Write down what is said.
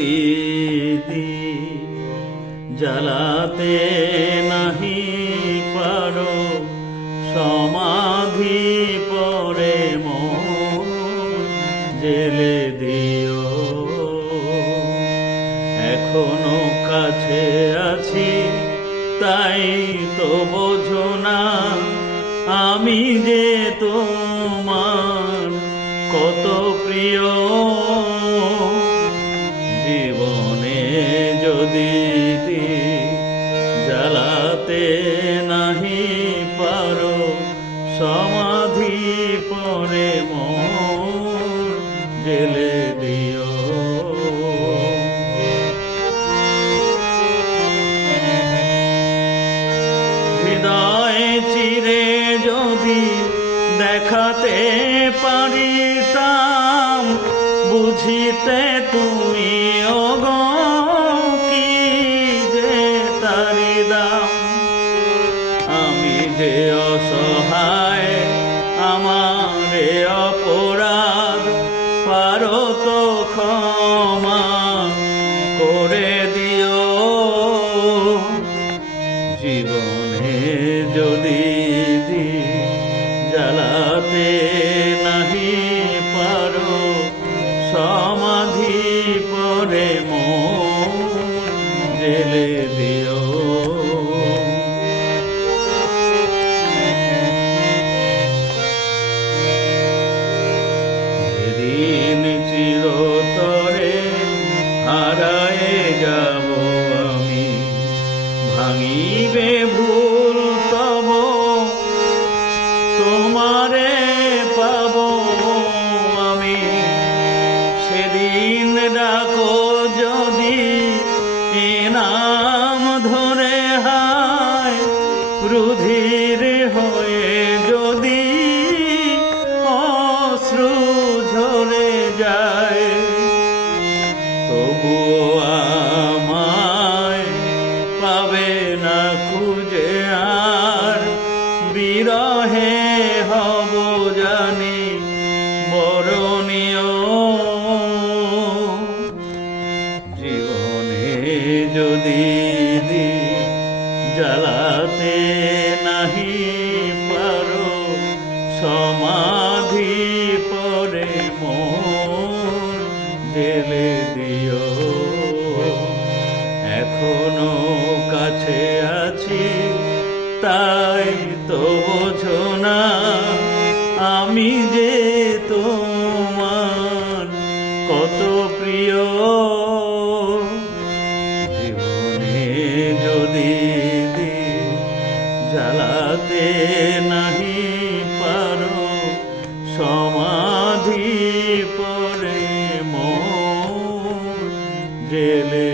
দিদি, জ্বালাতে নাহি পারো, সমাধি পরে মন জেলে দিও। এখনও কাছে আছি, তাই তো বোঝো না আমি যে তোমার জ্বালাতে নাহি পারো, সমাধি পরে মোর জেলে দিও। হৃদয় চিরে যদি দেখাতে পারিতাম, বুঝিতে তুমি অপরাধ পারো তো ক্ষমা করে দিও। জীবনে যদি জ্বালাতে নাহি পারো, সমাধি পরে মন জেলে দিও। হারায়ে যাব আমি। ভাঙিবে ভুল তব, তোমারে পাব আমি। সেদিন ডাকো যদি এ নাম ধরে হায়, রুধির হয়ে যদি অশ্রু ঝরে যায়। আমায় পাবে না আর। হব জানি যদি জ্বালাতে নাহি পারো সমাধি পরে মোর এখনও কাছে আছি, তাই তো বোঝো না আমি যে তোমার কত প্রিয়। জীবনে যদি জ্বালাতে নাহি পারো, সমাধি পরে মন, জেলে